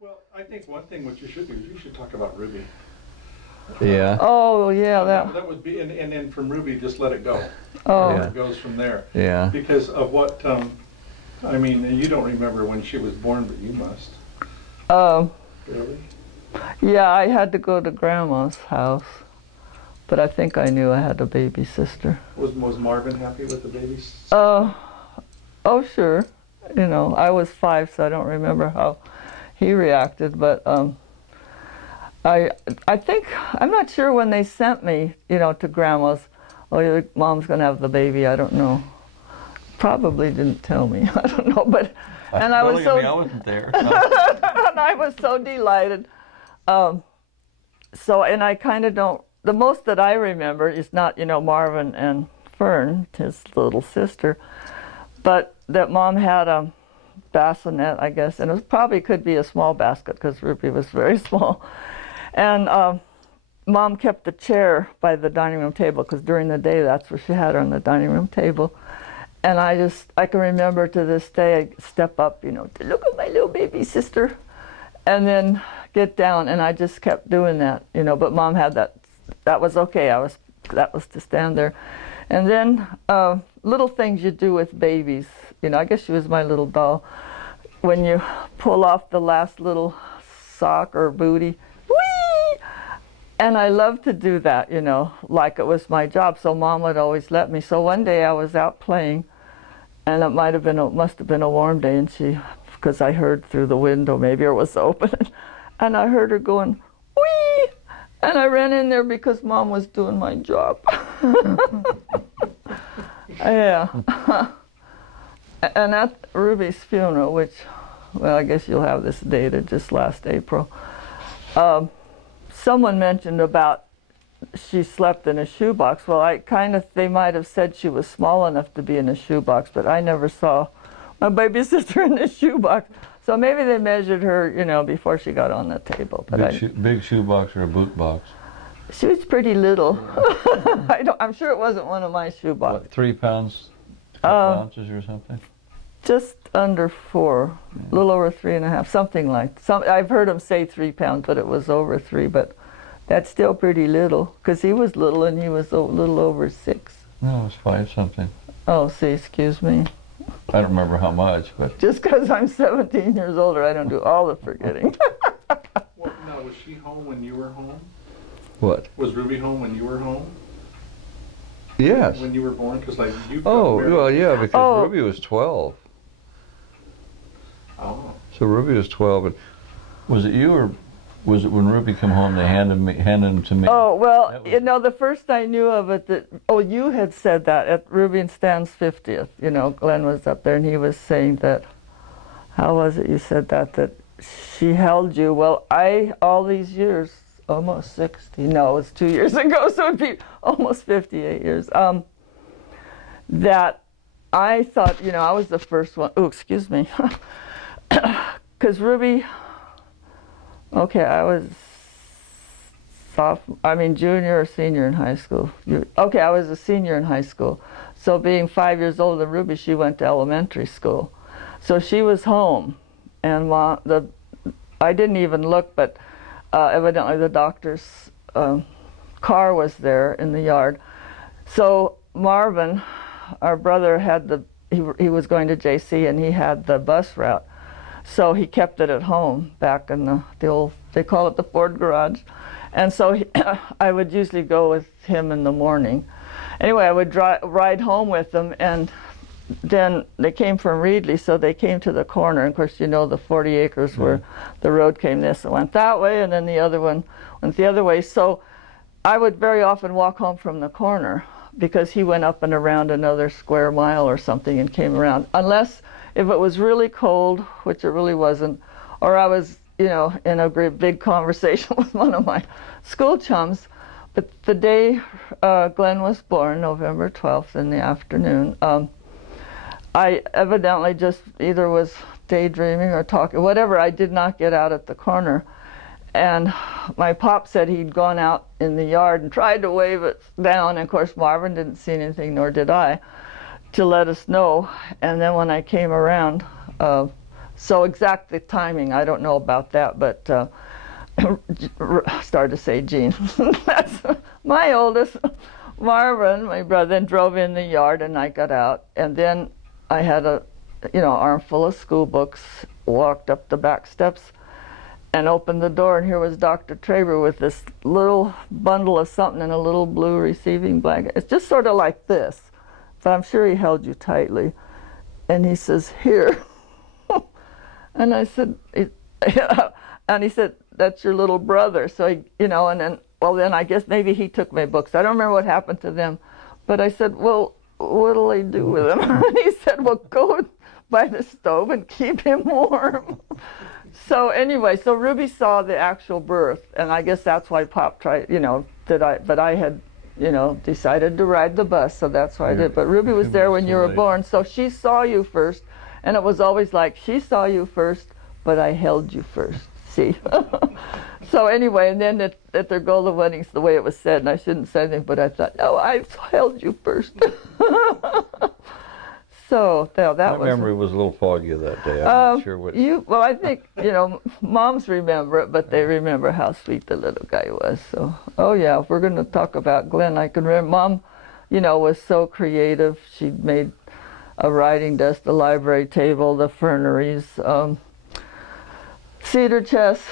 Well, I think one thing what you should do is you should talk about Ruby. Yeah. Oh, yeah, That would be, and then from Ruby, just let it go. Oh. Where it goes from there. Yeah. Because of what, I mean, you don't remember when she was born, but you must. Really? Yeah, I had to go to Grandma's house, but I think I knew I had a baby sister. Was Marvin happy with the baby? Oh, sure. You know, I was 5, so I don't remember how he reacted, but I think, I'm not sure when they sent me, you know, to Grandma's, oh, your mom's going to have the baby, I don't know. Probably didn't tell me, I don't know, but, and I was so, I wasn't there. and I was so delighted. So, and I kind of don't, the most that I remember is not, you know, Marvin and Fern, his little sister, but that Mom had a bassinet, I guess, and it probably could be a small basket because Ruby was very small. And Mom kept the chair by the dining room table because during the day that's where she had her on the dining room table. And I can remember to this day, I step up, you know, to look at my little baby sister, and then get down, and I just kept doing that, you know, but Mom had that was okay, that was to stand there. And then little things you do with babies, you know, I guess she was my little doll. When you pull off the last little sock or booty, whee! And I love to do that, you know, like it was my job, so Mom would always let me. So one day I was out playing, and it must have been a warm day, and because I heard through the window, maybe it was open, and I heard her going, whee! And I ran in there because Mom was doing my job. Yeah. And at Ruby's funeral, which, well, I guess you'll have this dated just last April, someone mentioned about she slept in a shoebox. Well, they might have said she was small enough to be in a shoebox, but I never saw my baby sister in a shoebox. So maybe they measured her, you know, before she got on the table. But big shoebox or a boot box? She was pretty little. I'm sure it wasn't one of my shoeboxes. What, 3 pounds, couple ounces or something? Just under 4, a little over 3.5, something like. I've heard him say 3 pounds, but it was over 3. But that's still pretty little, because he was little and he was a little over 6. No, it was 5 something. Oh, see, excuse me. I don't remember how much, but Just because I'm 17 years older, I don't do all the forgetting. Well, now, was she home when you were home? what? Was Ruby home when you were home? Yes. When you were born? Because, like, you got Oh, married. well, yeah, because Oh. Ruby was 12. Oh. So Ruby was 12, and was it you or was it when Ruby came home they handed him to me? Oh, well, That was- you know, the first I knew of it, you had said that at Ruby and Stan's 50th. You know, Glenn was up there and he was saying that, how was it you said that she held you? Well, all these years, almost 60, no, it was 2 years ago, so it'd be almost 58 years, that I thought, you know, I was the first one, oh, excuse me, because Ruby, okay, I was junior or senior in high school. Okay, I was a senior in high school. So being 5 years older than Ruby, she went to elementary school. So she was home, and I didn't even look, but evidently the doctor's car was there in the yard. So Marvin, our brother, he was going to JC, and he had the bus route. So he kept it at home back in the old, they call it the Ford garage. And so I would usually go with him in the morning. Anyway, I would ride home with them, and then they came from Reedley, so they came to the corner. And of course, you know, the 40 acres where the road came this and went that way, and then the other one went the other way. So I would very often walk home from the corner because he went up and around another square mile or something and came around. Unless if it was really cold, which it really wasn't, or I was, you know, in a great big conversation with one of my school chums. But the day Glenn was born, November 12th in the afternoon, I evidently just either was daydreaming or talking, whatever. I did not get out at the corner. And my pop said he'd gone out in the yard and tried to wave it down. And of course, Marvin didn't see anything, nor did I, to let us know. And then when I came around, So exact the timing, I don't know about that, but started to say Gene. That's my oldest. Marvin, my brother, then drove in the yard, and I got out, and then I had a, armful of school books, walked up the back steps, and opened the door, and here was Dr. Traber with this little bundle of something in a little blue receiving blanket. It's just sort of like this, but I'm sure he held you tightly. And he says, "Here." And I said, and he said, "That's your little brother." So, and then I guess maybe he took my books. I don't remember what happened to them. But I said, "Well, what'll I do with them?" And he said, "Well, go by the stove and keep him warm." So anyway, so Ruby saw the actual birth, and I guess that's why Pop tried, but I had, decided to ride the bus, so that's why I did. But Ruby was there when you were born, so she saw you first, and it was always like, she saw you first, but I held you first, see? So anyway, and then at their golden weddings, the way it was said, and I shouldn't say anything, but I thought, no, I held you first. So that My was. My memory was a little foggy that day. I'm not sure what. Well, I think moms remember it, but they remember how sweet the little guy was. So, oh yeah, if we're going to talk about Glenn, I can remember Mom, was so creative. She made a writing desk, the library table, the ferneries, cedar chests,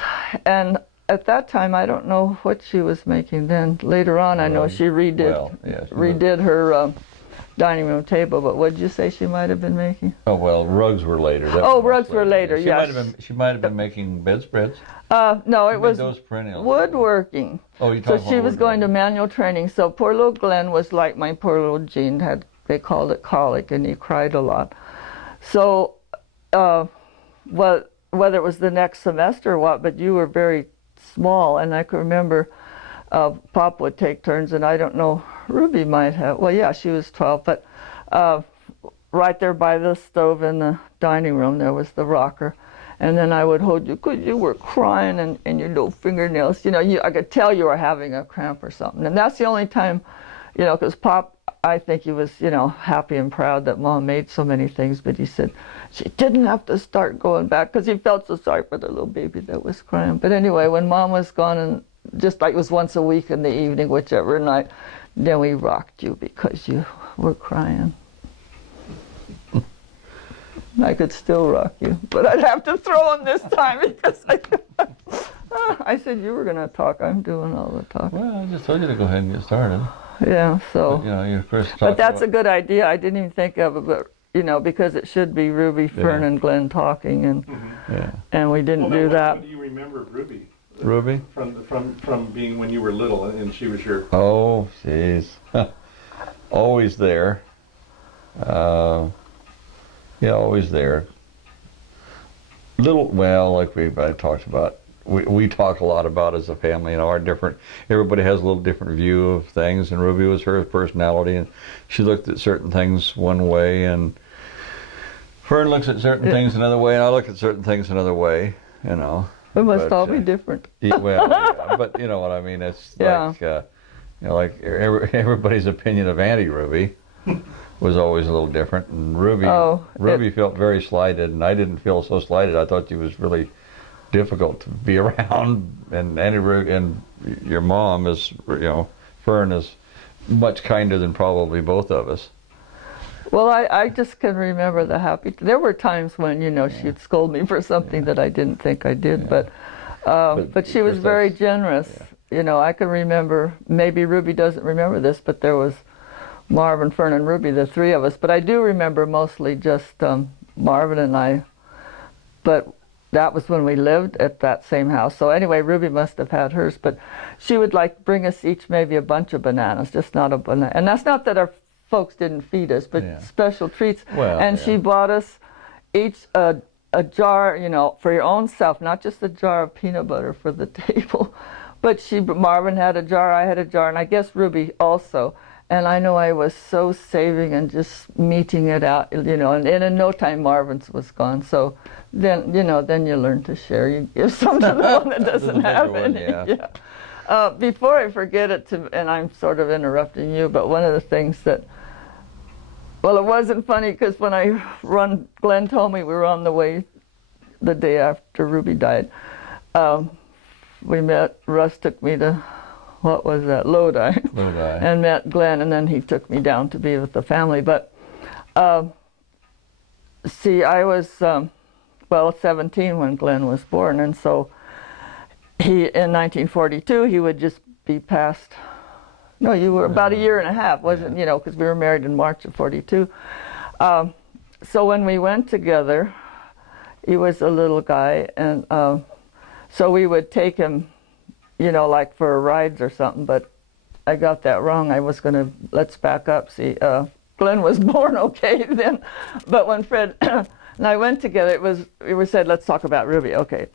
and at that time I don't know what she was making then. Later on, I know she redid her. Dining room table, but what did you say she might have been making? Oh well, rugs were later. Rugs were later. She might have been making bedspreads. No, it was those perennial woodworking. Oh, you So she was going to manual training. So poor little Glenn was like my poor little Gene had. They called it colic, and he cried a lot. So, whether it was the next semester or what, but you were very small, and I can remember Pop would take turns, and I don't know. Ruby might have. Well, yeah, she was 12, but right there by the stove in the dining room, there was the rocker. And then I would hold you because you were crying and your little fingernails. I could tell you were having a cramp or something. And that's the only time, because Pop, I think he was, happy and proud that Mom made so many things. But he said she didn't have to start going back because he felt so sorry for the little baby that was crying. But anyway, when Mom was gone, and just like it was once a week in the evening, whichever night, then we rocked you because you were crying. I could still rock you, but I'd have to throw him this time because I said you were going to talk. I'm doing all the talking. Well, I just told you to go ahead and get started. Yeah, so. But, you first talked But that's a good idea. I didn't even think of it, but because it should be Ruby, Fern, and Glenn talking, and we didn't do that. What do you remember of Ruby? Ruby? From being when you were little and she was your... Oh, jeez. Always there. Always there. Like I talked about, we talk a lot about as a family, our different, everybody has a little different view of things, and Ruby was her personality, and she looked at certain things one way, and Fern looks at certain things another way, and I look at certain things another way, We must all be different. But you know what I mean. It's like everybody's opinion of Auntie Ruby was always a little different, and Ruby felt very slighted, and I didn't feel so slighted. I thought she was really difficult to be around, and Auntie Ruby and your mom is, Fern is much kinder than probably both of us. Well, I just can remember the happy. There were times when she'd scold me for something that I didn't think I did, but she was very generous. I can remember. Maybe Ruby doesn't remember this, but there was Marvin, Fern, and Ruby, the three of us. But I do remember mostly just Marvin and I. But that was when we lived at that same house. So anyway, Ruby must have had hers. But she would bring us each maybe a bunch of bananas, just not a banana. And that's not that our folks didn't feed us, but special treats. She bought us each a jar, for your own self, not just a jar of peanut butter for the table. But Marvin had a jar, I had a jar, and I guess Ruby also. And I know I was so saving and just meeting it out, and in no time Marvin's was gone. So then, then you learn to share. You give some to the one that doesn't have any. Before I forget it, and I'm sort of interrupting you, but one of the things that, it wasn't funny because when Glenn told me we were on the way the day after Ruby died. We met, Russ took me to, what was that, Lodi. Lodi. And met Glenn, and then he took me down to be with the family. But see, I was, 17 when Glenn was born, and so in 1942, he would just be past, no, you were about a year and a half, wasn't, you know, because we were married in March of 42. So when we went together, he was a little guy, and so we would take him, you know, like for rides or something, but I got that wrong. I was going to, let's back up, see, Glenn was born okay then, but when Fred and I went together, we were said, let's talk about Ruby, okay.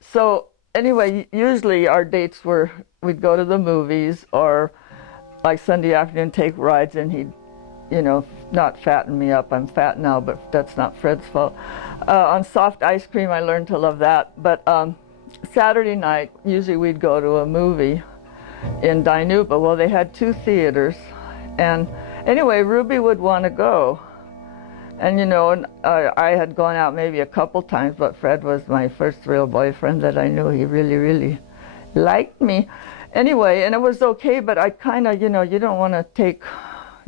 So anyway, usually our dates were, we'd go to the movies, or like Sunday afternoon take rides, and he'd, you know, not fatten me up. I'm fat now, but that's not Fred's fault. On soft ice cream, I learned to love that. But Saturday night, usually we'd go to a movie in Dinuba. Well, they had 2 theaters, and anyway, Ruby would want to go. And you know, and, I had gone out maybe a couple times, but Fred was my first real boyfriend that I knew. He really, really liked me. Anyway, and it was okay, but I kind of, you know, you don't want to take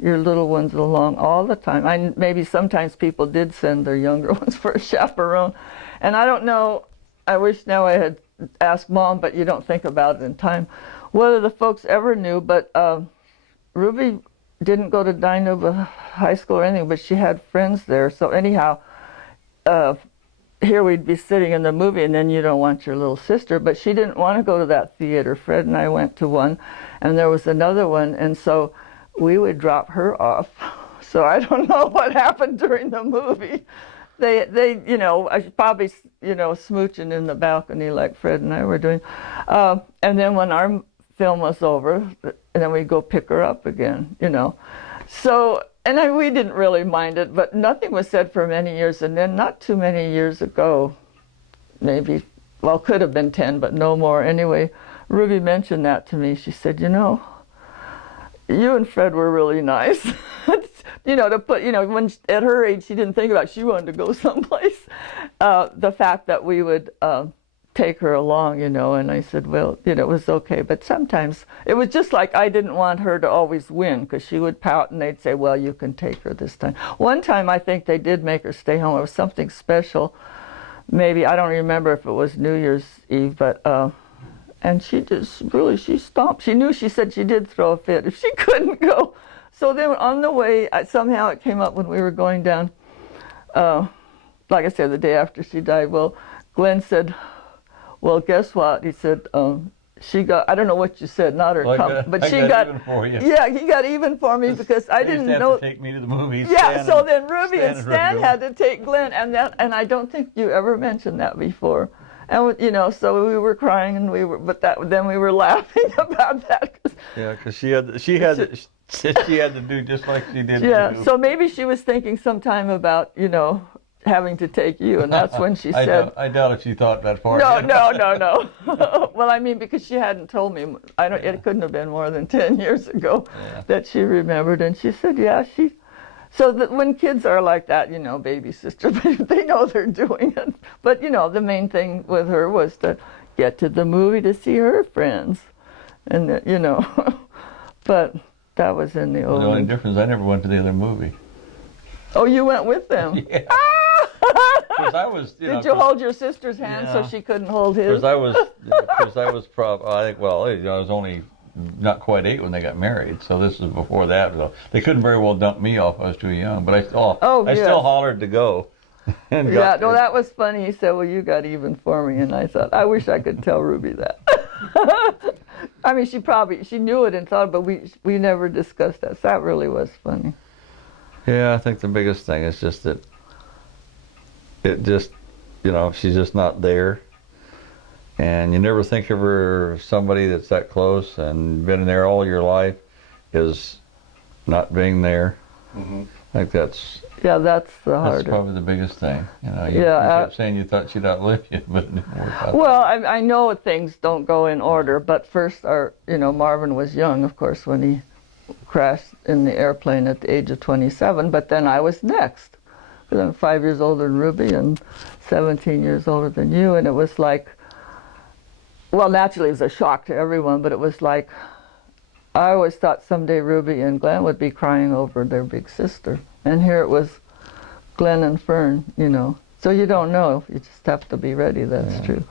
your little ones along all the time. Maybe sometimes people did send their younger ones for a chaperone. And I don't know, I wish now I had asked Mom, but you don't think about it in time, whether the folks ever knew, but Ruby didn't go to Dinuba High School or anything, but she had friends there. So anyhow, here we'd be sitting in the movie, and then you don't want your little sister, but she didn't want to go to that theater. Fred and I went to one, and there was another one, and so we would drop her off. So I don't know what happened during the movie. They you know, I probably, you know, smooching in the balcony like Fred and I were doing. And then when our film was over, and then we'd go pick her up again, you know. So, and we didn't really mind it, but nothing was said for many years. And then not too many years ago, maybe, well, could have been 10, but no more. Anyway, Ruby mentioned that to me. She said, you know, you and Fred were really nice. You know, to put, you know, when at her age, she didn't think about it. She wanted to go someplace. The fact that we would take her along, you know, and I said, well, you know, it was okay. But sometimes it was just like I didn't want her to always win, because she would pout and they'd say, well, you can take her this time. One time I think they did make her stay home. It was something special. Maybe, I don't remember if it was New Year's Eve, but, and she just really, she stomped. She knew, she said she did throw a fit if she couldn't go. So then on the way, somehow it came up when we were going down, like I said, the day after she died. Well, Glenn said, well, guess what? He said, she got, I don't know what you said, not her, but she got, even for you. Yeah, he got even for me because I didn't know. To take me to the movies. Yeah, so then Ruby and Stan had to take Glenn, and I don't think you ever mentioned that before. And, you know, so we were crying, and then we were laughing about that. Yeah, because she had to do just like she did. Yeah, so maybe she was thinking sometime about, you know, having to take you, and that's when she said. I doubt if she thought that far. No. Well, I mean, because she hadn't told me. It couldn't have been more than 10 years ago that she remembered, and she said, yeah, So that when kids are like that, you know, baby sister, they know they're doing it. But, you know, the main thing with her was to get to the movie to see her friends. And, you know, but that was in the old... The only difference, I never went to the other movie. Oh, you went with them? Yeah. Because I was, you know... Did you hold your sister's hand so she couldn't hold his? Because I was probably, I think, well, you know, I was only not quite 8 when they got married, so this was before that. So they couldn't very well dump me off. I was too young, but I still hollered to go. Yeah, no, that was funny. He said, well, you got even for me, and I thought, I wish I could tell Ruby that. I mean, she knew it and thought, but we never discussed that. So that really was funny. Yeah, I think the biggest thing is just that it just, you know, she's just not there. And you never think of her somebody that's that close and been there all your life is not being there. Mm-hmm. I think that's the hardest. That's probably the biggest thing. You know, you kept saying you thought she'd outlive you, but it didn't work out. Well, I know things don't go in order, but first, Marvin was young, of course, when he crashed in the airplane at the age of 27. But then I was next, because I'm 5 years older than Ruby and 17 years older than you. And it was like, well, naturally it was a shock to everyone, but it was like, I always thought someday Ruby and Glenn would be crying over their big sister. And here it was Glenn and Fern, you know. So you don't know. You just have to be ready. That's true.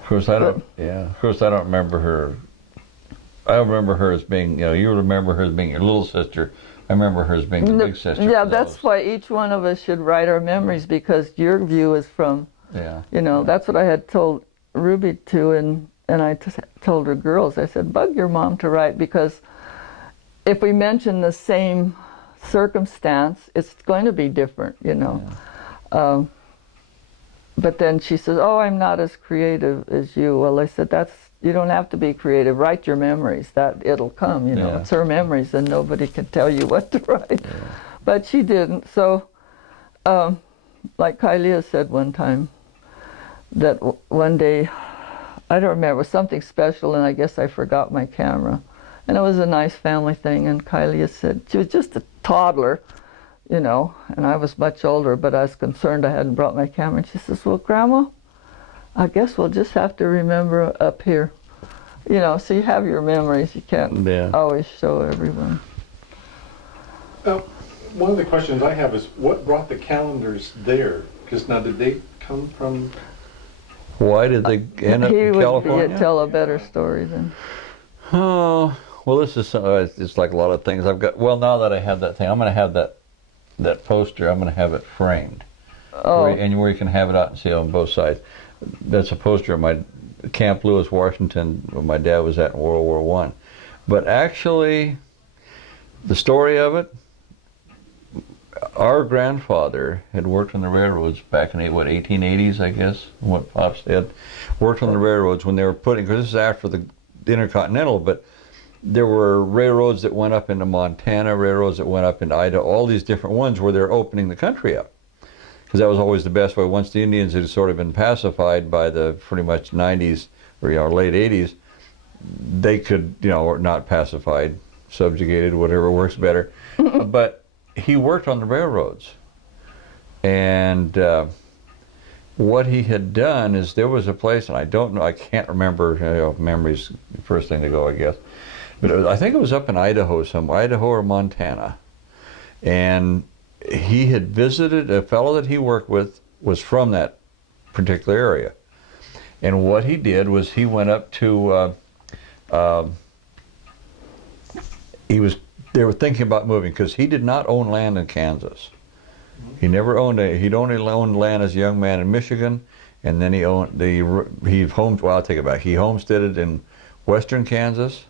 Of course, I don't. Of course, I don't remember her. I remember her as being. You know, you remember her as being your little sister. I remember her as being the big sister. Yeah, that's why each one of us should write our memories, because your view is from. Yeah. You know, that's what I had told Ruby to, and I told her girls. I said, bug your mom to write, because if we mention the same circumstance, it's going to be different. You know. Yeah. But then she says, oh, I'm not as creative as you. Well, I said, you don't have to be creative. Write your memories. That it'll come, you know. Yeah. It's her memories, and nobody can tell you what to write. Yeah. But she didn't. So, like Kylie said one time, that one day, I don't remember, it was something special, and I guess I forgot my camera. And it was a nice family thing, and Kylie said, she was just a toddler, you know, and I was much older, but I was concerned I hadn't brought my camera. And she says, well, Grandma, I guess we'll just have to remember up here. You know, so you have your memories. You can't always show everyone. One of the questions I have is, what brought the Calenders there? Because now, did they come from... Why did they end up in California? He would tell a better story than... Oh, well, this is it's like a lot of things I've got. Well, now that I have that thing, I'm going to have that poster, I'm going to have it framed. Oh. Where you can have it out and see it on both sides. That's a poster of my Camp Lewis, Washington, where my dad was at in World War I. But actually, the story of it, our grandfather had worked on the railroads back in, 1880s, I guess, what Pop said. Worked on the railroads when they were putting, because this is after the Intercontinental, but there were railroads that went up into Montana, railroads that went up into Idaho, all these different ones where they're opening the country up. Because that was always the best way. Once the Indians had sort of been pacified by the pretty much 90s or late 80s, they could, or not pacified, subjugated, whatever works better. But he worked on the railroads. And what he had done is there was a place, and I don't know, I can't remember, memory's the first thing to go, I guess. But I think it was up in Idaho, Idaho or Montana. And he had visited, a fellow that he worked with was from that particular area. And what he did was he went up to, they were thinking about moving, because he did not own land in Kansas. He never owned he'd only owned land as a young man in Michigan, and then he homesteaded in western Kansas,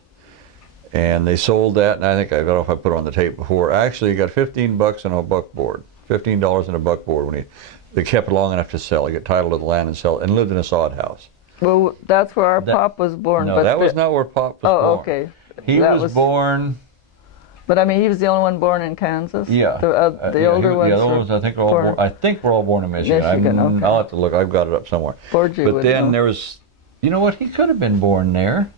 and they sold that, and I don't know if I put it on the tape before. Actually, he got $15 and a buckboard, $15 and a buckboard when they kept it long enough to sell. He got title to the land and sell it, and lived in a sod house. Well, that's where our Pop was born. No, that was not where Pop was born. Oh, okay. He was born... But I mean, he was the only one born in Kansas. Yeah, the older ones. The other ones, I think, we're all born in Michigan. Okay. I'll have to look. I've got it up somewhere. But then there was, he could have been born there.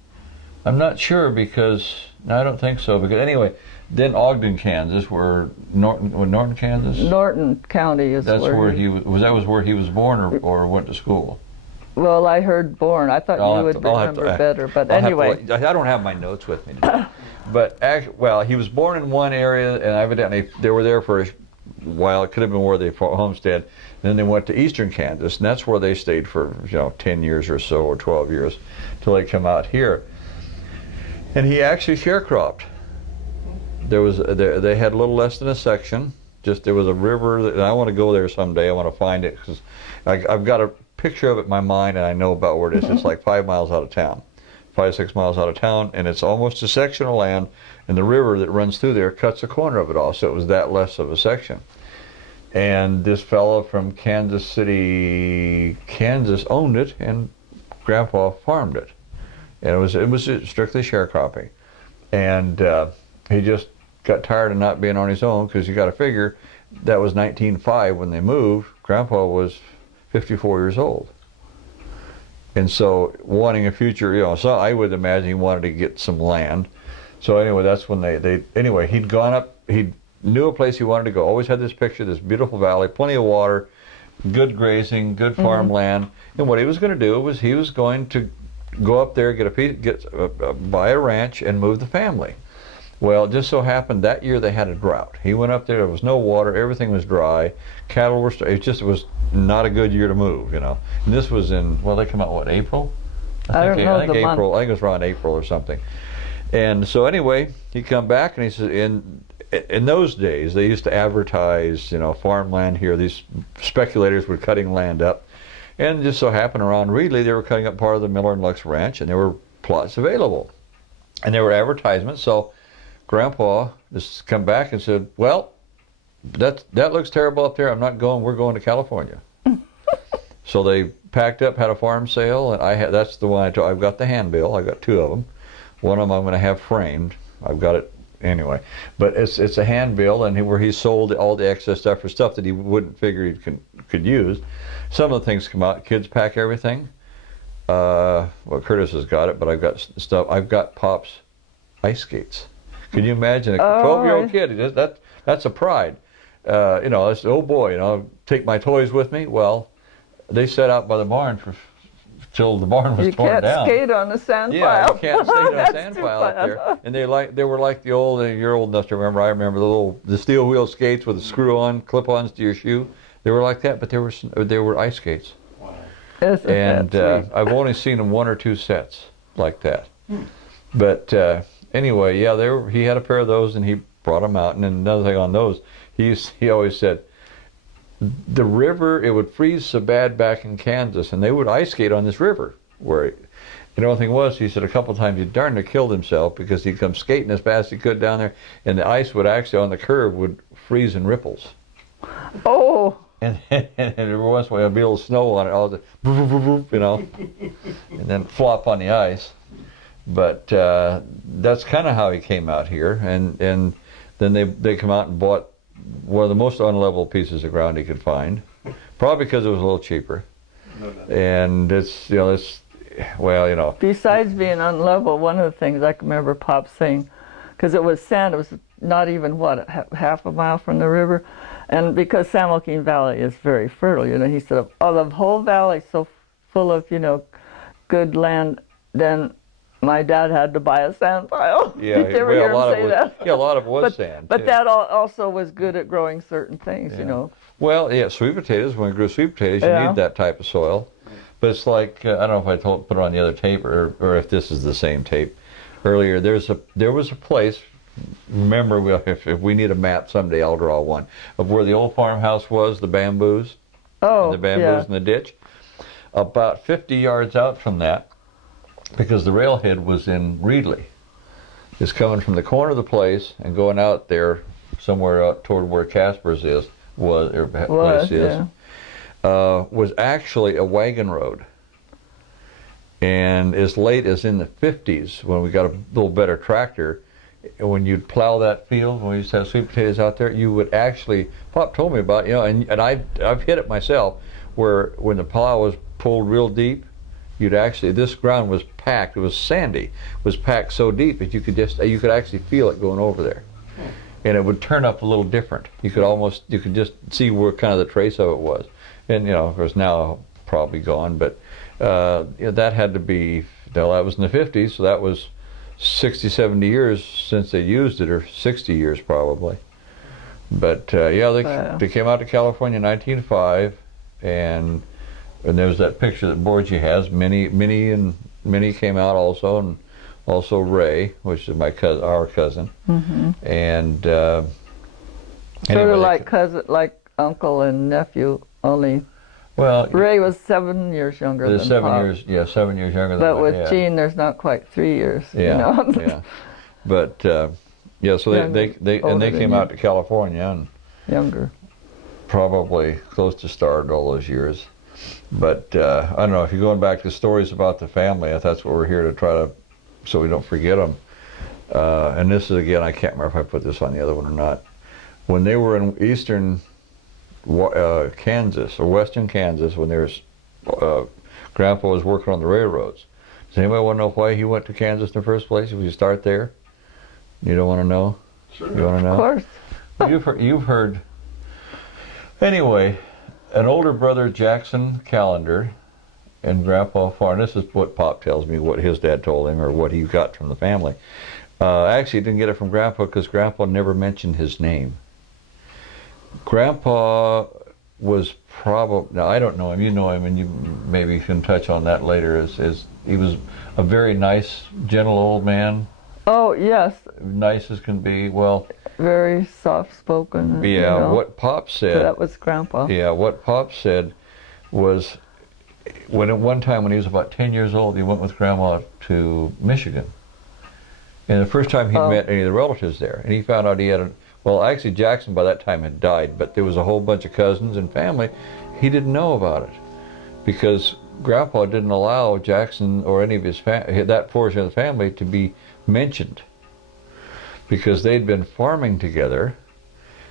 I'm not sure, because I don't think so. Because anyway, then Ogden, Kansas, where Norton, Kansas. Norton County is. That's where he was. That was where he was born, or went to school. Well, I heard born. I thought you would remember better. But anyway, I don't have my notes with me today. But he was born in one area, and evidently they were there for a while. It could have been where they homestead. Then they went to eastern Kansas, and that's where they stayed for 10 years or so, or 12 years, till they come out here. And he actually sharecropped. They had a little less than a section. There was a river, and I want to go there someday. I want to find it, because I've got a picture of it in my mind, and I know about where it is. It's like 5 miles out of town. 5 or 6 miles out of town, and it's almost a section of land, and the river that runs through there cuts a corner of it off, so it was that less of a section. And this fellow from Kansas City, Kansas owned it, and Grandpa farmed it. And it was strictly sharecropping. And he just got tired of not being on his own, because you got to figure that was 1905 when they moved. Grandpa was 54 years old. And so, wanting a future, so I would imagine he wanted to get some land. So anyway, that's when anyway, he'd gone up, he'd knew a place he wanted to go. Always had this picture, this beautiful valley, plenty of water, good grazing, good farmland. And what he was going to do was he was going to go up there, buy a ranch, and move the family. Well, it just so happened that year they had a drought. He went up there was no water, everything was dry, cattle were. It was not a good year to move, you know. And this was in, well, they come out what, April? I think April. I think it was around April or something. And so anyway, he come back and he said, in those days they used to advertise, you know, farmland here. These speculators were cutting land up, and just so happened around Reedley they were cutting up part of the Miller and Lux Ranch, and there were plots available, and there were advertisements. So Grandpa just come back and said, well, that looks terrible up there. I'm not going. We're going to California. So they packed up, had a farm sale, and that's the one I've got the handbill. I got 2 of them. One of them I'm going to have framed. I've got it anyway. But it's a handbill, and where he sold all the excess stuff for stuff that he wouldn't figure he could use. Some of the things come out. Kids pack everything. Well, Curtis has got it, but I've got stuff. I've got Pop's ice skates. Can you imagine a 12-year-old kid? That's a pride. You know, it's, oh boy, you know, take my toys with me. Well, they set out by the barn till the barn was torn down. You can't skate on the sand pile. Yeah, you can't skate on a sand pile up there. And they were like the old, you're old enough to remember, I remember the steel wheel skates with the screw-on, clip-ons to your shoe. They were like that, but they were ice skates. Wow. And I've only seen them 1 or 2 sets like that. But anyway, yeah, he had a pair of those, and he brought them out. And then another thing on those, he always said, the river, it would freeze so bad back in Kansas, and they would ice skate on this river. And the only thing was, he said a couple of times he darn near killed himself because he'd come skating as fast as he could down there, and the ice would actually, on the curve, would freeze in ripples. Oh! And every once in a while, there'd be a little snow on it, all the, you know, and then flop on the ice. But that's kind of how he came out here, and then they come out and bought one of the most unlevel pieces of ground he could find, probably because it was a little cheaper. No doubt. And it's, you know, well, you know. Besides being unlevel, one of the things I can remember Pop saying, because it was sand, it was not even, what, half a mile from the river, and because San Joaquin Valley is very fertile, you know, he said, oh, the whole valley so full of, you know, good land, then my dad had to buy a sand pile. Yeah, Did you ever hear him say that? Yeah, a lot of it was sand. But that also was good at growing certain things, you know. Well, yeah, sweet potatoes, when we grew sweet potatoes, you need that type of soil. But it's like, I don't know if I put it on the other tape or if this is the same tape. Earlier, there was a place, remember, if we need a map someday, I'll draw one, of where the old farmhouse was, the bamboos. Oh, and the bamboos in the ditch. About 50 yards out from that, because the railhead was in Reedley. It's coming from the corner of the place and going out there somewhere out toward where Casper's was actually a wagon road. And as late as in the 50s, when we got a little better tractor, when you'd plow that field, when we used to have sweet potatoes out there, you would actually, Pop told me about, you know, and I've hit it myself, where when the plow was pulled real deep, this ground was packed, it was sandy, it was packed so deep that you could actually feel it going over there. And it would turn up a little different. You could just see where kind of the trace of it was. And, you know, of course now probably gone, but that had to be, well, that was in the 50s, so that was 60, 70 years since they used it, or 60 years probably. But they came out to California in 1905, and there was that picture that Borgie has. Minnie came out also, and also Ray, which is our cousin. Mm-hmm. And sort of like cousin, like uncle and nephew, only. Well, Ray was 7 years younger than 7 Pop. 7 years younger than. But with Gene, there's not quite 3 years. Yeah, you know? Yeah. But so they came out to California and younger, probably close to started all those years. But I don't know, if you're going back to stories about the family, that's what we're here to try to, so we don't forget them. And this is, again, I can't remember if I put this on the other one or not. When they were in eastern Kansas, or western Kansas, when Grandpa was working on the railroads. Does anybody want to know why he went to Kansas in the first place? If we start there? You don't want to know? Sure. You want to know? Of course. you've heard. Anyway, an older brother, Jackson Calender, and Grandpa Fern. This is what Pop tells me, what his dad told him, or what he got from the family. Actually, he didn't get it from Grandpa because Grandpa never mentioned his name. Grandpa was probably, now I don't know him, you know him, and you maybe can touch on that later, is he was a very nice, gentle old man. Oh, yes. Nice as can be, well. Very soft-spoken. Yeah, you know? What Pop said. So that was Grandpa. Yeah, what Pop said was, when at one time when he was about 10 years old, he went with Grandma to Michigan. And the first time he met any of the relatives there, and he found out he had well, actually Jackson by that time had died, but there was a whole bunch of cousins and family. He didn't know about it because Grandpa didn't allow Jackson or any of his that portion of the family to be mentioned because they'd been farming together,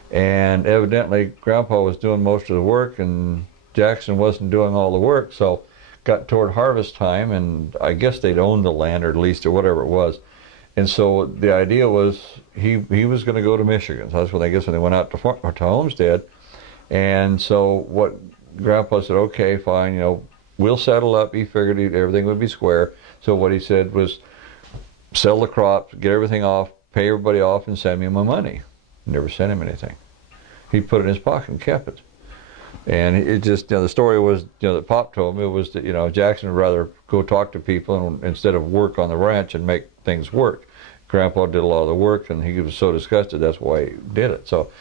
and evidently Grandpa was doing most of the work and Jackson wasn't doing all the work, so got toward harvest time, and I guess they'd owned the land or leased or whatever it was. And so the idea was he was going to go to Michigan. So that's when they went out to Homestead. And so what Grandpa said, okay, fine, you know, we'll settle up. He figured everything would be square. So what he said was sell the crops, get everything off, pay everybody off, and send me my money. Never sent him anything. He put it in his pocket and kept it. And it just, you know, the story was, you know, that Pop told me, it was that, you know, Jackson would rather go talk to people instead of work on the ranch and make things work. Grandpa did a lot of the work, and he was so disgusted, that's why he did it. So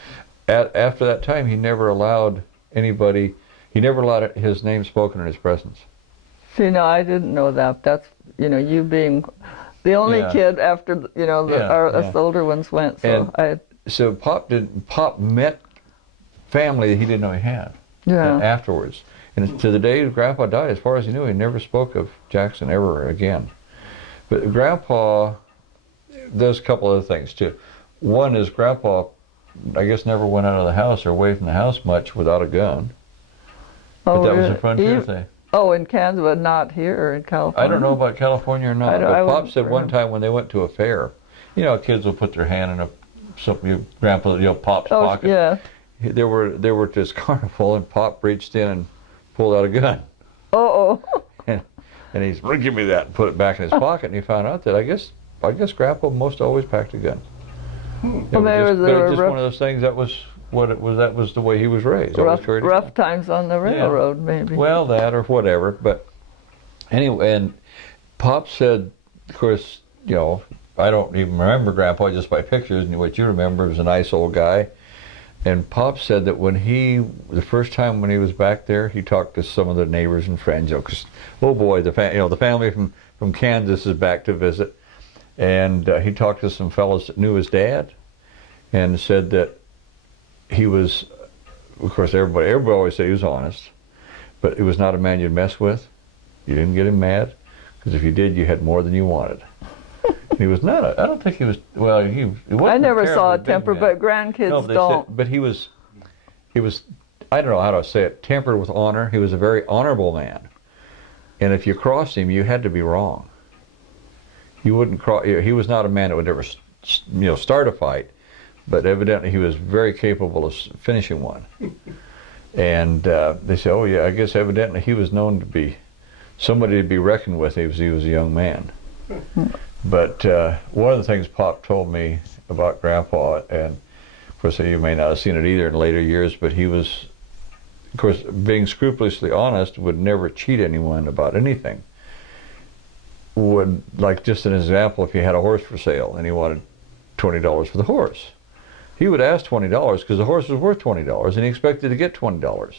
after that time, he never allowed anybody, he never allowed his name spoken in his presence. See, no, I didn't know that. That's, you know, you being the only kid after, you know, us older ones went. So so Pop met family that he didn't know he had afterwards. And to the day Grandpa died, as far as he knew, he never spoke of Jackson ever again. But Grandpa, there's a couple other things too. One is Grandpa, I guess, never went out of the house or away from the house much without a gun. But that was a frontier thing. Oh, in Kansas, but not here in California. I don't know about California or not, but Pop said one time when they went to a fair, you know, kids will put their hand in Grandpa, you know, Pop's pocket. Yeah. They were at this carnival, and Pop reached in and pulled out a gun. And he's, give me that, and put it back in his pocket, and he found out that I guess Grandpa most always packed a gun. Well, it was just one of those things. That was what it was. That was the way he was raised. Rough times on the railroad, maybe. Well, that or whatever. But anyway, and Pop said, of course, you know, I don't even remember Grandpa just by pictures, and what you remember is a nice old guy. And Pop said that when the first time when he was back there, he talked to some of the neighbors and friends. You know, 'cause, oh boy, the family from Kansas is back to visit. And he talked to some fellows that knew his dad, and said that he was, of course, everybody always said he was honest, but he was not a man you'd mess with. You didn't get him mad, because if you did, you had more than you wanted. He was not. I don't think he was. Well, he wasn't. I never saw a temper, but grandkids don't. But he was. I don't know how to say it. Tempered with honor. He was a very honorable man, and if you crossed him, you had to be wrong. You wouldn't cross. He was not a man that would ever, you know, start a fight, but evidently he was very capable of finishing one. And they say, oh yeah, I guess evidently he was known to be somebody to be reckoned with. He was a young man. But one of the things Pop told me about Grandpa, and of course you may not have seen it either in later years, but he was, of course, being scrupulously honest, would never cheat anyone about anything. Would, like, just an example, if you had a horse for sale and he wanted $20 for the horse, he would ask $20 because the horse was worth $20 and he expected to get $20.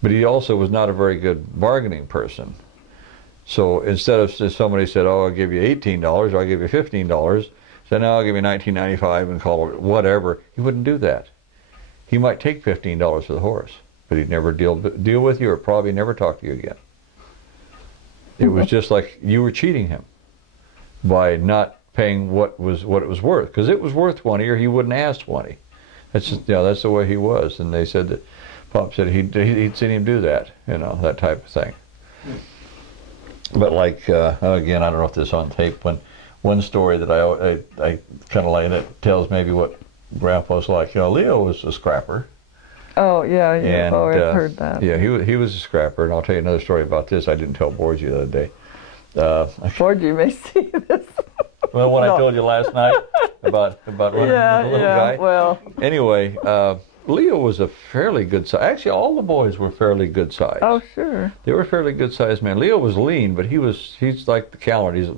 But he also was not a very good bargaining person. So instead of somebody said, oh, I'll give you $18 or I'll give you $15, said, no, I'll give you $19.95 and call it whatever, he wouldn't do that. He might take $15 for the horse, but he'd never deal with you or probably never talk to you again. It was just like you were cheating him by not paying what it was worth, because it was worth 20 or he wouldn't ask 20. That's just, you know, that's the way he was. And they said that Pop said he'd seen him do that, you know, that type of thing. But like again, I don't know if this is on tape. When one story that I kind of like that tells maybe what grandpa's like, Leo was a scrapper. Oh, yeah, And, I've heard that. Yeah, he was a scrapper, and I'll tell you another story about this. I didn't tell Borgie the other day. Borgie may see this. Well, what I told you last night about running into the little guy. Well. Anyway, Leo was a fairly good size. Actually, all the boys were fairly good size. Oh, sure. They were fairly good sized men. Leo was lean, but he's like the Calender. He's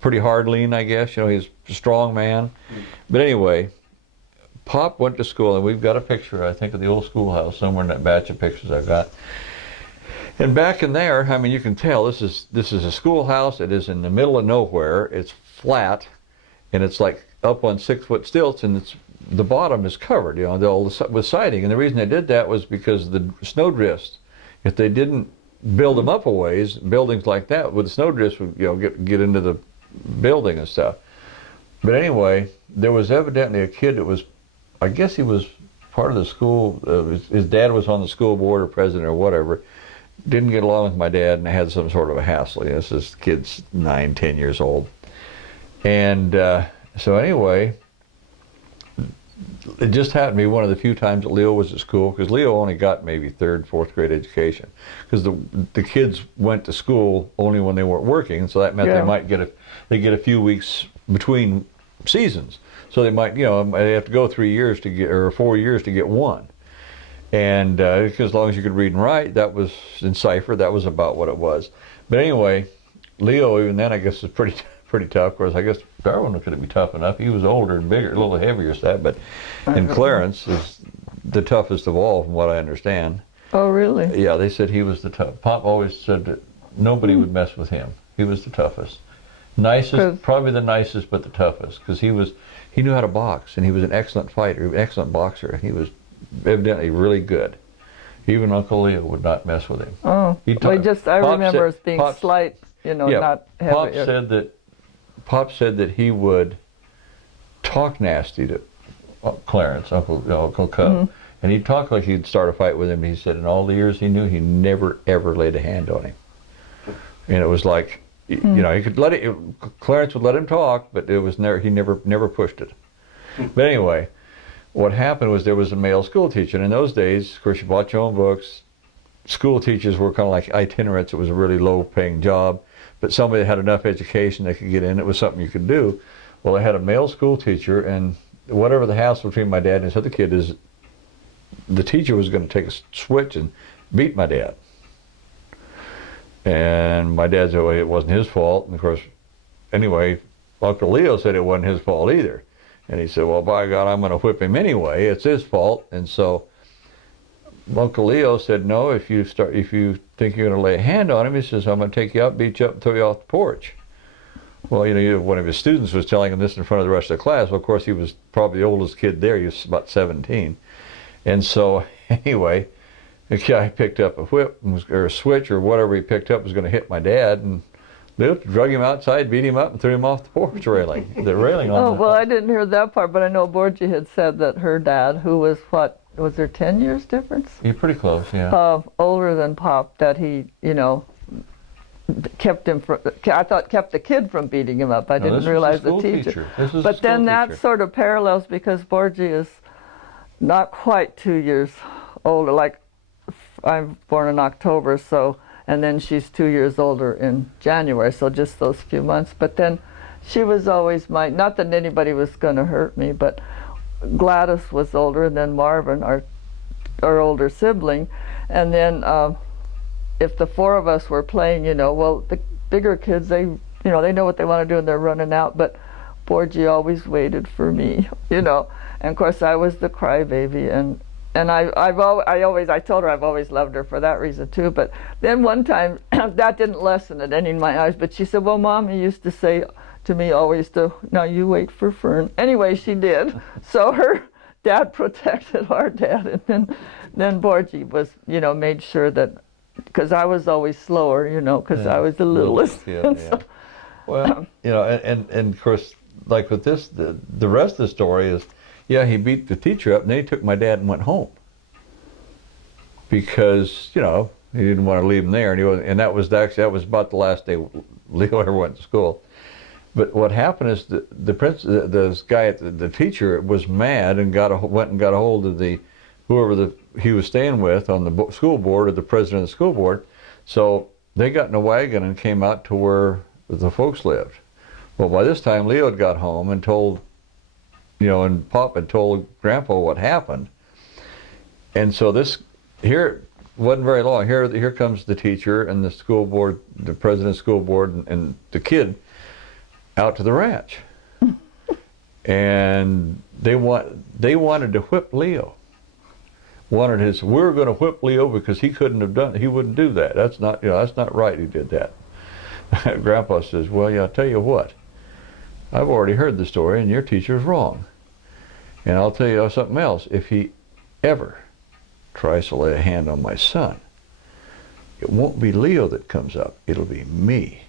pretty hard lean, I guess. He's a strong man. But anyway, Pop went to school, and we've got a picture, I think, of the old schoolhouse somewhere in that batch of pictures I've got. And back in there, I mean, you can tell this is a schoolhouse. It is in the middle of nowhere. It's flat, and it's like up on 6-foot stilts, and the bottom is covered, with siding. And the reason they did that was because of the snowdrifts. If they didn't build them up a ways, buildings like that with the snowdrifts would get into the building and stuff. But anyway, there was evidently a kid that was, I guess he was part of the school. His dad was on the school board or president or whatever. Didn't get along with my dad and had some sort of a hassle. This kid's 9, 10 years old. And so anyway, it just happened to be one of the few times that Leo was at school, because Leo only got maybe 3rd, 4th grade education, because the kids went to school only when they weren't working, so that meant they might get a few weeks between seasons. So they might, they have to go 3 years to get, or 4 years to get one. And because as long as you could read and write, that was in cipher, that was about what it was. But anyway, Leo, even then, I guess, was pretty tough. Of course, I guess Darwin couldn't be tough enough. He was older and bigger, a little heavier, and Clarence is the toughest of all, from what I understand. Oh, really? Yeah, they said he was the tough. Pop always said that nobody would mess with him. He was the toughest. Nicest, probably the nicest, but the toughest, because he knew how to box, and he was an excellent fighter, an excellent boxer. He was evidently really good. Even Uncle Leo would not mess with him. Oh, I remember as being slight, not heavy. Pop said that he would talk nasty to Clarence, Uncle Cub, and he'd talk like he'd start a fight with him. He said in all the years he knew, he never ever laid a hand on him. And it was like, he could let it. Clarence would let him talk, but it was he never pushed it. But anyway, what happened was there was a male school teacher, and in those days, of course, you bought your own books. School teachers were kind of like itinerants. It was a really low-paying job, but somebody that had enough education they could get in. It was something you could do. Well, they had a male school teacher, and whatever the hassle between my dad and his other kid is, the teacher was going to take a switch and beat my dad. And my dad said, well, it wasn't his fault. And of course, anyway, Uncle Leo said it wasn't his fault either. And he said, well, by God, I'm going to whip him anyway. It's his fault. And so Uncle Leo said, no, if you think you're going to lay a hand on him, he says, I'm going to take you out, beat you up, and throw you off the porch. Well, one of his students was telling him this in front of the rest of the class. Well, of course, he was probably the oldest kid there. He was about 17. And so, anyway, the guy picked up a whip or a switch or whatever he picked up was going to hit my dad, and Leo drug him outside, beat him up, and threw him off the porch railing. The railing on. Oh, well, I didn't hear that part, but I know Borgie had said that her dad, who was was there 10 years difference? You're pretty close, yeah. Older than Pop, that he, kept him from, kept the kid from beating him up. I didn't realize the teacher. But then that sort of parallels, because Borgie is not quite 2 years older. Like, I'm born in October, so, and then she's 2 years older in January, so just those few months. But then she was always not that anybody was going to hurt me, but Gladys was older, and then Marvin, our older sibling. And then if the four of us were playing, well, the bigger kids, they know what they want to do and they're running out, but Borgie always waited for me, And of course I was the crybaby, and I told her I've always loved her for that reason too. But then one time, that didn't lessen it any in my eyes, but she said, well, Mommy used to say to me always now you wait for Fern. Anyway, she did. So her dad protected our dad, and then Borgie was, made sure that, because I was always slower, because I was the littlest. Yeah. So, well, and of course, like with this, the rest of the story is, yeah, he beat the teacher up, and then he took my dad and went home. Because, he didn't want to leave him there, and that was about the last day Leo ever went to school. But what happened is the guy, the teacher, was mad and went and got a hold of whoever he was staying with on the school board, or the president of the school board. So they got in a wagon and came out to where the folks lived. Well, by this time, Leo had got home and told, and Pop had told Grandpa what happened. And so here wasn't very long. Here comes the teacher and the school board, the president of the school board, and the kid out to the ranch. And they wanted to whip Leo. We're going to whip Leo because he wouldn't do that. That's not right. He did that. Grandpa says, well, yeah, I'll tell you what. I've already heard the story, and your teacher's wrong. And I'll tell you something else. If he ever tries to lay a hand on my son, it won't be Leo that comes up. It'll be me.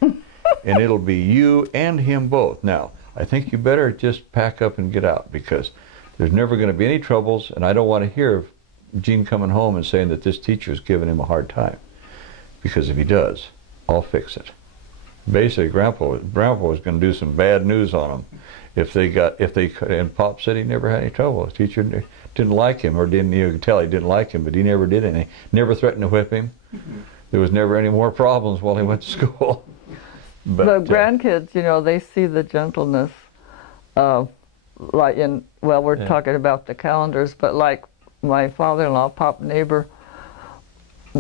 And it'll be you and him both. Now, I think you better just pack up and get out, because there's never going to be any troubles, and I don't want to hear of Gene coming home and saying that this teacher's giving him a hard time. Because if he does, I'll fix it. Basically, Grandpa was going to do some bad news on him and Pop said he never had any trouble. The teacher didn't like him, or you could tell he didn't like him, but he never did anything. Never threatened to whip him. There was never any more problems while he went to school. But the grandkids, they see the gentleness, we're talking about the Calenders, but like my father-in-law, Pop Neighbor,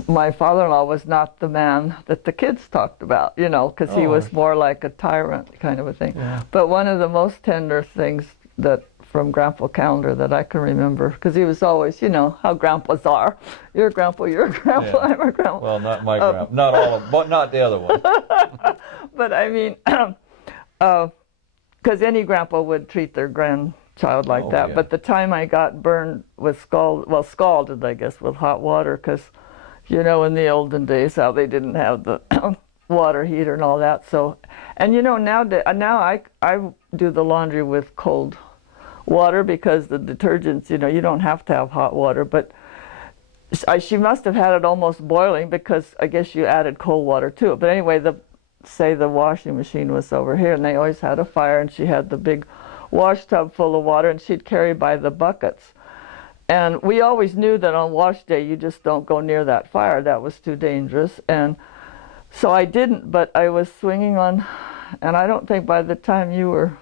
my father-in-law was not the man that the kids talked about, because he was more like a tyrant kind of a thing. Yeah. But one of the most tender things from Grandpa Calender that I can remember, because he was always, how grandpas are. You're a grandpa, I'm a grandpa. Well, not my grandpa, not all of them, but not the other one. But I mean, because any grandpa would treat their grandchild like that. Yeah. But the time I got burned with scalded, I guess, with hot water, because, in the olden days, how they didn't have the water heater and all that. So, and now I do the laundry with cold water, because the detergents, you don't have to have hot water. But she must have had it almost boiling, because I guess you added cold water to it. But anyway, say the washing machine was over here, and they always had a fire, and she had the big wash tub full of water, and she'd carry by the buckets. And we always knew that on wash day, you just don't go near that fire. That was too dangerous. And so I didn't, but I was swinging on, and I don't think by the time you were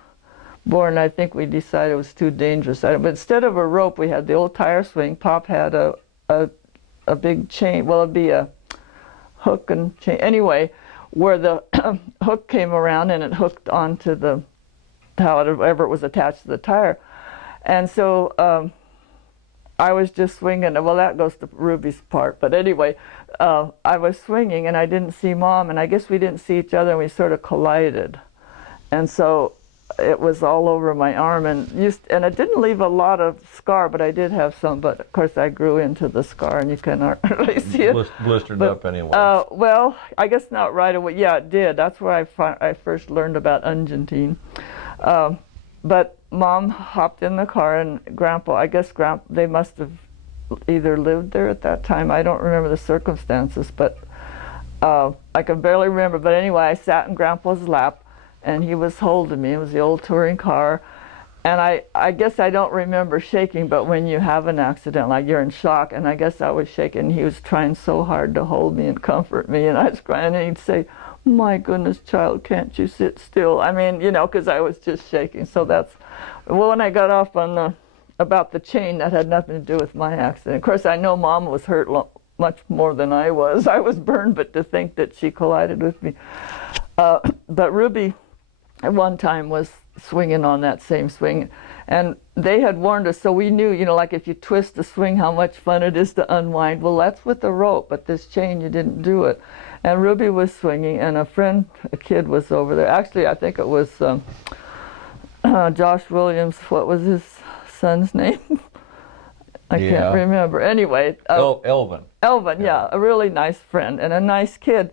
born, I think we decided it was too dangerous. But instead of a rope, we had the old tire swing. Pop had a big chain. Well, it'd be a hook and chain. Anyway, where the hook came around and it hooked onto however it was attached to the tire. And so I was just swinging. Well, that goes to Ruby's part. But anyway, I was swinging, and I didn't see Mom, and I guess we didn't see each other, and we sort of collided. And so it was all over my arm, and it didn't leave a lot of scar, but I did have some. But of course, I grew into the scar, and you cannot really see it. Blistered up anyway. Well, I guess not right away. Yeah, it did. That's where I first learned about ungentine. But Mom hopped in the car, and Grandpa, they must have either lived there at that time. I don't remember the circumstances, but I can barely remember. But anyway, I sat in Grandpa's lap, and he was holding me. It was the old touring car. And I guess I don't remember shaking, but when you have an accident, like you're in shock, and I guess I was shaking. He was trying so hard to hold me and comfort me, and I was crying, and he'd say, "My goodness, child, can't you sit still?" I mean, because I was just shaking. So when I got off on about the chain, that had nothing to do with my accident. Of course, I know Mom was hurt much more than I was. I was burned, but to think that she collided with me. But Ruby, at one time, was swinging on that same swing, and they had warned us, so we knew, like if you twist the swing, how much fun it is to unwind. Well, that's with the rope, but this chain, you didn't do it. And Ruby was swinging, and a kid was over there. Actually, I think it was Josh Williams. What was his son's name? I can't remember. Anyway. Elvin. Elvin, yeah, a really nice friend and a nice kid.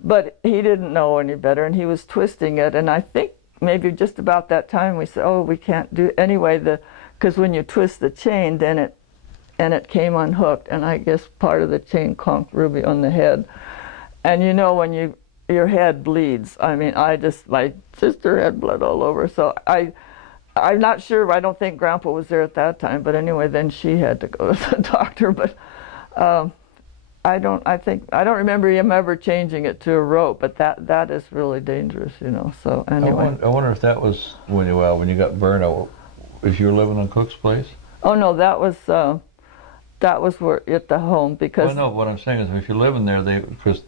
But he didn't know any better, and he was twisting it. And I think maybe just about that time we said, "Oh, we can't do it." Anyway, because when you twist the chain, then it came unhooked, and I guess part of the chain conked Ruby on the head. And when you your head bleeds. I mean, my sister had blood all over, so I'm not sure. I don't think Grandpa was there at that time, but anyway, then she had to go to the doctor. But I don't remember him ever changing it to a rope. But that is really dangerous, you know. So anyway, I wonder if that was when you got burned out. If you were living on Cook's place. Oh no, that was where at the home because. Well, no, what I'm saying is if you're living there, because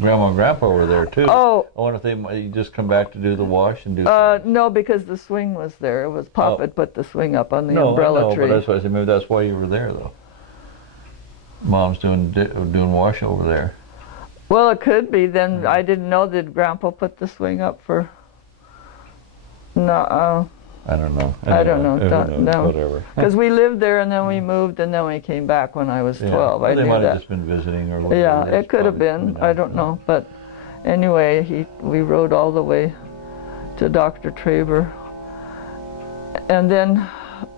Grandma and Grandpa were there too. Oh. I wonder if they just come back to do the wash and do. No, because the swing was there. It was Pop had put the swing up on the umbrella umbrella tree. But that's why I said maybe that's why you were there though. Mom's doing wash over there. Well, it could be. Then I didn't know that Grandpa put the swing up for. No. I don't know. I don't know. No. Whatever. Because we lived there and then we moved and then we came back when I was 12. Well, I they knew might that. have just been visiting or whatever. Yeah, it could have been. I don't know. But anyway, we rode all the way to Dr. Traber. And then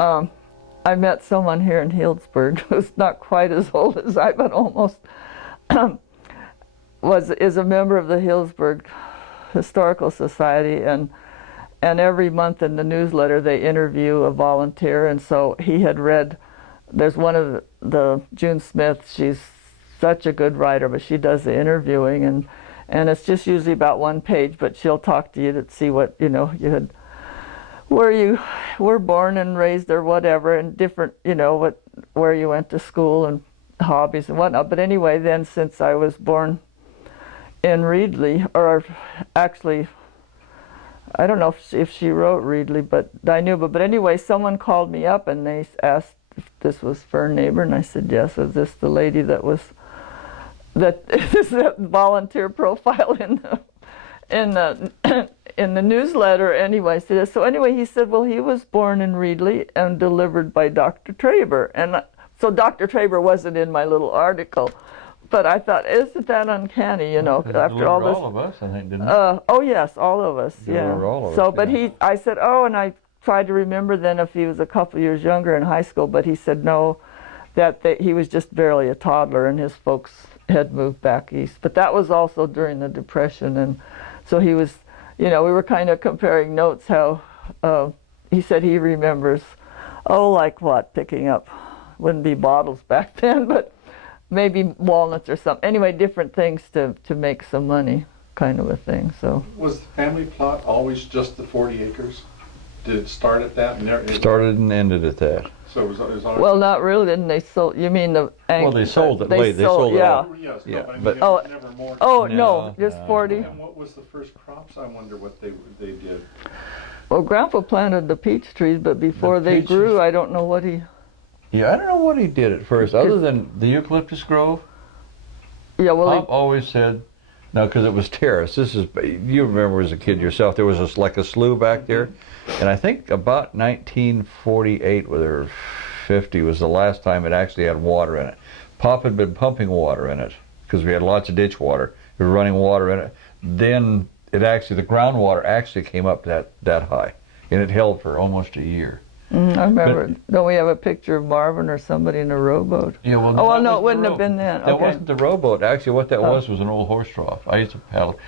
I met someone here in Healdsburg who's not quite as old as I, but almost is a member of the Healdsburg Historical Society, and every month in the newsletter they interview a volunteer, and so he had read, there's one of the June Smith, she's such a good writer, but she does the interviewing, and it's just usually about one page, but she'll talk to you to see what, you know, you had, where you were born and raised or whatever, and different, you know, where you went to school and hobbies and whatnot. But anyway, then since I was born in Reedley, or actually, I don't know if she wrote Reedley, but I knew. But anyway, someone called me up and they asked if this was Fern Neighbor, and I said yes. Is this the lady that is that volunteer profile in the newsletter? Anyway, so anyway, he said, well, he was born in Reedley and delivered by Dr. Traber, and so Dr. Traber wasn't in my little article. But I thought, isn't that uncanny, you know, after all this. All of us, I think, didn't it? Oh yes, all of us, yeah. All of so, us, but yeah. I said, oh, and I tried to remember then if he was a couple years younger in high school, but he said no, that he was just barely a toddler, and his folks had moved back east. But that was also during the Depression, and so he was, you know, we were kind of comparing notes. How he said he remembers, like what, picking up, wouldn't be bottles back then, but maybe walnuts or something. Anyway, different things to make some money, kind of a thing. So was the family plot always just the 40 acres? Did it start at that? Started and ended at that. So it was always. Well, not really. Didn't they sold? You mean the? Well, they sold it late. They sold it. Yeah. All. Yes, Yeah, no, but never more. No, just 40. And what was the first crops? I wonder what they did. Well, Grandpa planted the peach trees, but before they grew, I don't know what he. Yeah, I don't know what he did at first, other than the eucalyptus grove. Yeah, well, Pop always said, no, because it was terrace. This is, you remember as a kid yourself, there was like a slough back there, and I think about 1948 or 50 was the last time it actually had water in it. Pop had been pumping water in it because we had lots of ditch water. We were running water in it. Then the groundwater actually came up that high, and it held for almost a year. I remember. Don't we have a picture of Marvin or somebody in a rowboat? Yeah, well, no, it wouldn't have been then. That wasn't the rowboat. Actually, what that was an old horse trough. I used to paddle.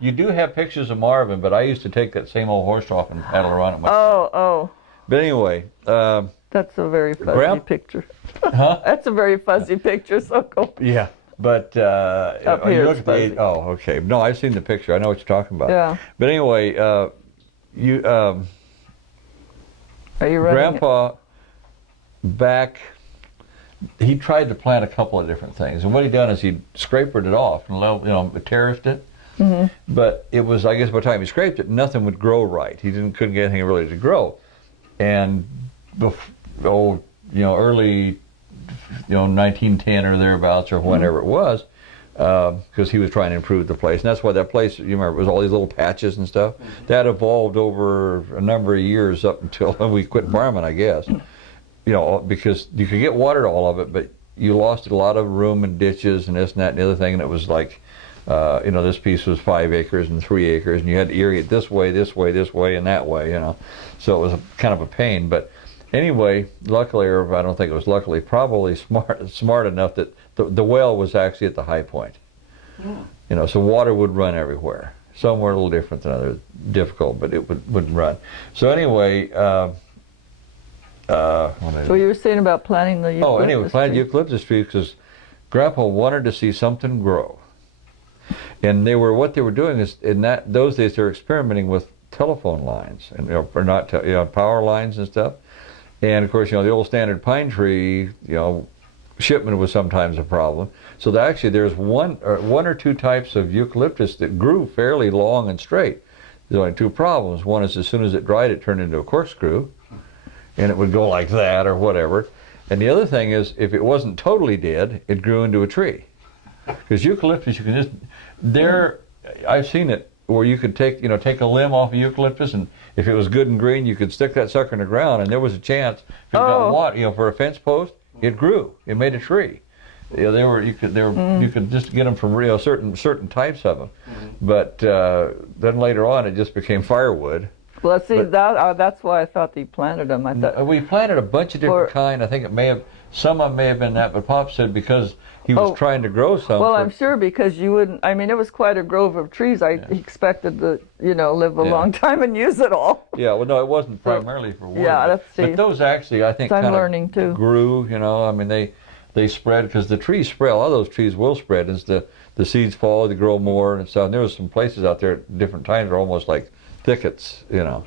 You do have pictures of Marvin, but I used to take that same old horse trough and paddle around it myself. Oh. But anyway. That's a very fuzzy picture. Huh? That's a very fuzzy picture, so go. Yeah, but up here you look at the okay. No, I've seen the picture. I know what you're talking about. Yeah. But anyway, Are you running Grandpa back, he tried to plant a couple of different things, and what he done is he scrapered it off and terraced it. Mm-hmm. But it was, I guess, by the time he scraped it, nothing would grow right. He couldn't get anything really to grow, and early 1910 or thereabouts or whenever it was, because he was trying to improve the place. And that's why that place, you remember, it was all these little patches and stuff. Mm-hmm. That evolved over a number of years up until we quit farming, I guess. Because you could get water to all of it, but you lost a lot of room and ditches and this and that and the other thing. And it was like, this piece was 5 acres and 3 acres, and you had to irrigate this way, and that way, So it was kind of a pain. But anyway, luckily, or I don't think it was luckily, probably smart enough that the well was actually at the high point. You know, so water would run everywhere. Some were a little different than others, difficult, but it would run. So anyway, so you were saying about planting the eucalyptus anyway, planted eucalyptus trees because Grandpa wanted to see something grow. And what they were doing is, in those days, they were experimenting with telephone lines, and or not, power lines and stuff. And of course, the old standard pine tree, shipment was sometimes a problem. So actually, there's one or two types of eucalyptus that grew fairly long and straight. There's only two problems. One is, as soon as it dried, it turned into a corkscrew, and it would go like that or whatever. And the other thing is, if it wasn't totally dead, it grew into a tree. Because eucalyptus, you can just I've seen it where you could take a limb off of eucalyptus, and if it was good and green, you could stick that sucker in the ground, and there was a chance if you got water, for a fence post, it grew. It made a tree. You could just get them from certain types of them, but then later on it just became firewood. Well, see, that's why I thought they planted them. I thought we planted a bunch of different kind. I think some of them may have been that, but Pop said because he was trying to grow some. Well, I'm sure because you wouldn't. I mean, it was quite a grove of trees. I expected to, live a long time and use it all. Yeah, well, no, it wasn't primarily for wood. Yeah, let's see. But those actually, I think, I'm learning too. Grew. I mean, they spread because the trees spread. A lot of those trees will spread as the seeds fall, they grow more and stuff. And there was some places out there at different times that are almost like thickets, But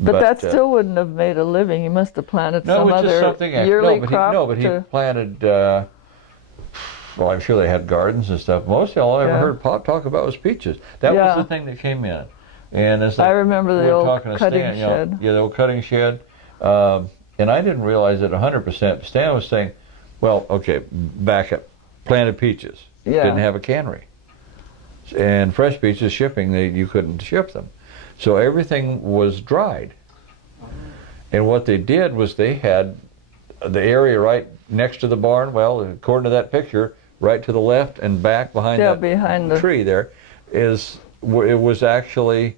that still wouldn't have made a living. He must have planted some other yearly crop. He planted. Well, I'm sure they had gardens and stuff. Mostly all I ever heard Pop talk about was peaches. That was the thing that came in. And as I remember the old cutting shed. The old cutting shed. And I didn't realize it 100%. Stan was saying, well, okay, back up. Planted peaches. Didn't have a cannery. And fresh peaches shipping, you couldn't ship them. So everything was dried. And what they did was they had the area right next to the barn, well, according to that picture, right to the left and back behind that tree there, was the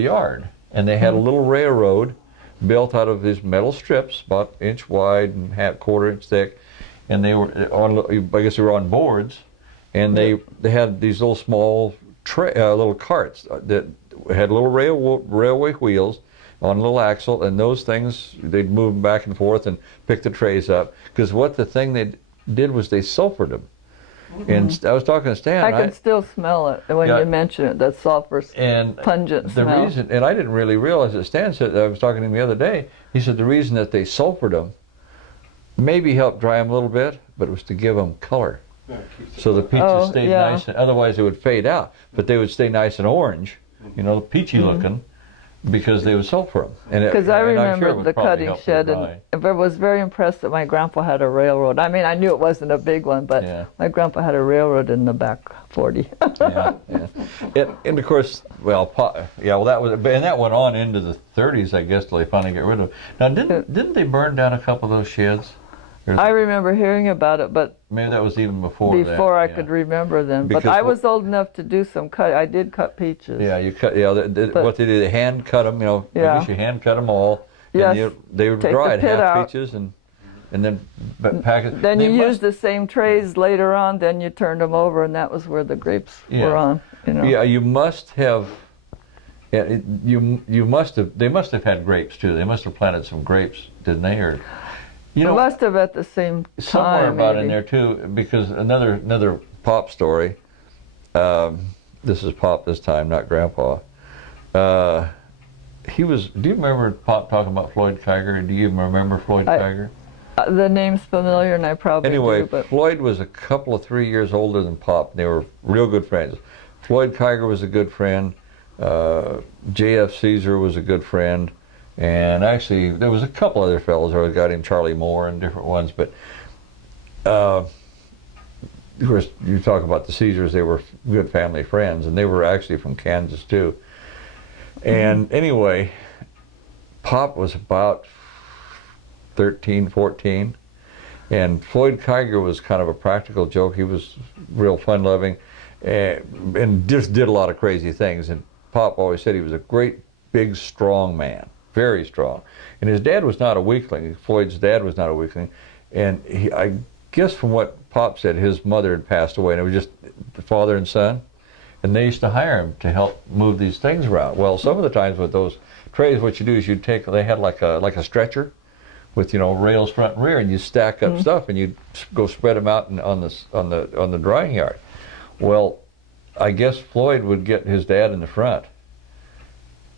yard. And they had a little railroad built out of these metal strips, about an inch wide and quarter inch thick. And they were I guess they were on boards. And they had these little small little carts that had little railway wheels on a little axle, and those things, they'd move them back and forth and pick the trays up. Because what the thing they did was they sulfured them. And I was talking to Stan. I can still smell it when you mention it, that sulfur pungent smell. The reason, and I didn't really realize it, Stan said, I was talking to him the other day, he said the reason that they sulfured them maybe helped dry them a little bit, but it was to give them color. So the peaches stayed nice, and otherwise they would fade out. But they would stay nice and orange, peachy looking, because they would sulfur them. Because I remember the cutting shed, and I was very impressed that my grandpa had a railroad. I mean, I knew it wasn't a big one, but my grandpa had a railroad in the back 40. And of course, that went on into the 30s, I guess, till they finally got rid of it. Now, didn't they burn down a couple of those sheds? I remember hearing about it, but maybe that was even before I could remember them. Because but I was old enough to do some cut. I did cut peaches. Yeah, you cut. Yeah, what they did, they hand cut them. I guess you hand cut them all. Yes. They were dried, half peaches, and then pack it. Then you used the same trays later on. Then you turned them over, and that was where the grapes were on. Yeah, you must have. Yeah, you must have. They must have had grapes too. They must have planted some grapes, didn't they? Or must have at the same time. Somewhere about in there too, because another Pop story. This is Pop this time, not Grandpa. Do you remember Pop talking about Floyd Kiger? Do you remember Floyd Kiger? The name's familiar, and I probably do. But Floyd was a couple of 3 years older than Pop. And they were real good friends. Floyd Kiger was a good friend. J.F. Caesar was a good friend. And actually, there was a couple other fellows. I got him Charlie Moore and different ones. But of course, you talk about the Caesars. They were good family friends, and they were actually from Kansas too. And anyway, Pop was about 13, 14, and Floyd Kiger was kind of a practical joke. He was real fun-loving, and just did a lot of crazy things. And Pop always said he was a great, big, strong man. Very strong. And his dad was not a weakling. Floyd's dad was not a weakling. And guess from what Pop said, his mother had passed away, and it was just the father and son, and they used to hire him to help move these things around. Well, some of the times with those trays, what you do is you take, they had like a stretcher with, you know, rails front and rear, and you stack up stuff, and you go spread them out on the drying yard. Well, I guess Floyd would get his dad in the front,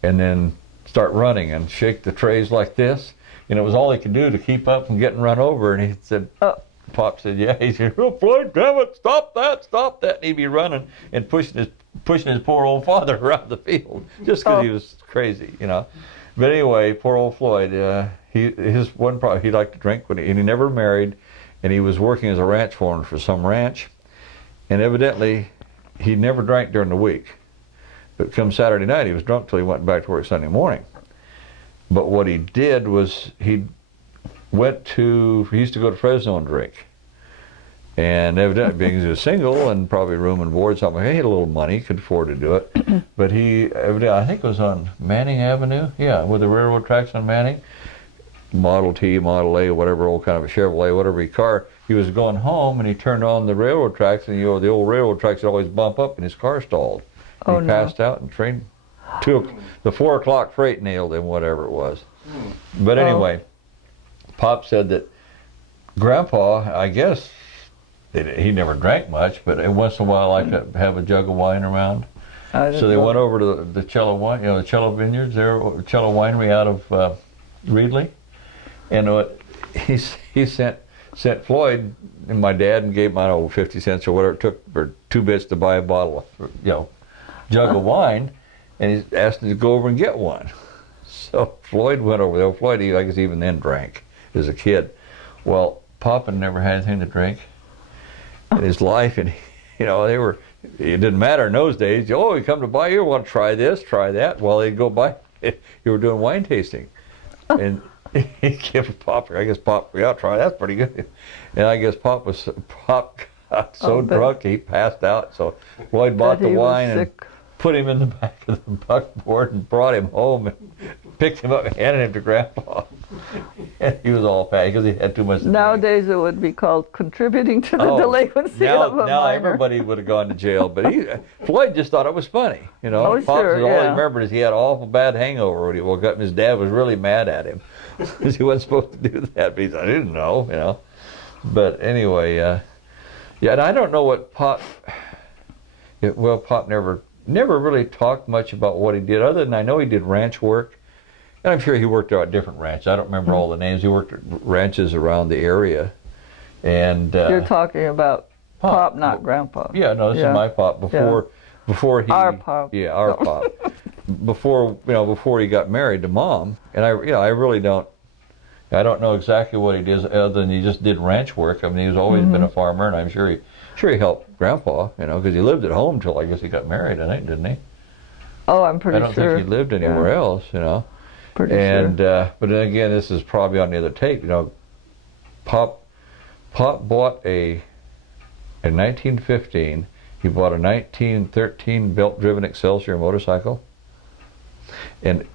and then start running and shake the trays like this, and it was all he could do to keep up from getting run over. And he said, Pop said, yeah. He said, oh, Floyd, damn it, stop that. And he'd be running and pushing his poor old father around the field just because he was crazy, you know. But anyway, poor old Floyd, his one problem, he liked to drink, and he never married, and he was working as a ranch foreman for some ranch, and evidently he never drank during the week. But come Saturday night, he was drunk till he went back to work Sunday morning. But what he did was he used to go to Fresno and drink. And evidently, being he was single and probably room and board, something, he had a little money, could afford to do it. But he, evidently, I think it was on Manning Avenue, yeah, with the railroad tracks on Manning, Model T, Model A, whatever old kind of a Chevrolet, whatever car. He was going home and he turned on the railroad tracks, and you know the old railroad tracks would always bump up, and his car stalled. He passed out, and train the 4 o'clock freight nailed him, whatever it was. But anyway, Pop said that Grandpa, I guess, he never drank much, but once in a while I could have a jug of wine around. So they went over to the Cello wine, the Cello Vineyards, there, Cello Winery out of Reedley, and he sent Floyd and my dad and gave him, I don't know, 50 cents or whatever it took for 2 bits to buy a bottle of, jug of wine, and he asked him to go over and get one. So Floyd went over there. Floyd, I guess, even then drank as a kid. Well, Pop had never had anything to drink in his life, and it didn't matter in those days. Oh, you come to buy, you want to try this, try that. Well, they'd go by. You were doing wine tasting, and he'd give Pop. I guess Pop, yeah, try that's pretty good. And I guess Pop got so drunk he passed out. So Floyd bought the wine and put him in the back of the buckboard and brought him home and picked him up and handed him to Grandpa. And he was all fat because he had too much to drink. Nowadays it would be called contributing to the delinquency of a minor. Now everybody would have gone to jail, but Floyd just thought it was funny, Oh, Pop sure, all he remembered is he had an awful bad hangover when he woke up, and his dad was really mad at him because he wasn't supposed to do that. But he said, I didn't know, But anyway, and I don't know what Pop. Pop never really talked much about what he did, other than I know he did ranch work. And I'm sure he worked out at different ranches. I don't remember all the names. He worked at ranches around the area. And you're talking about Pop, not Grandpa. Yeah, no, this is my Pop before he. Our Pop. Yeah, our Pop. Before he got married to Mom. And I really don't. I don't know exactly what he did, other than he just did ranch work. I mean, he's always been a farmer, and I'm sure he helped Grandpa, because he lived at home till I guess he got married, I think, didn't he? Oh, I'm pretty sure. I don't think he lived anywhere else, Pretty sure. But then again, this is probably on the other tape. Pop bought in 1915. He bought a 1913 belt-driven Excelsior motorcycle. And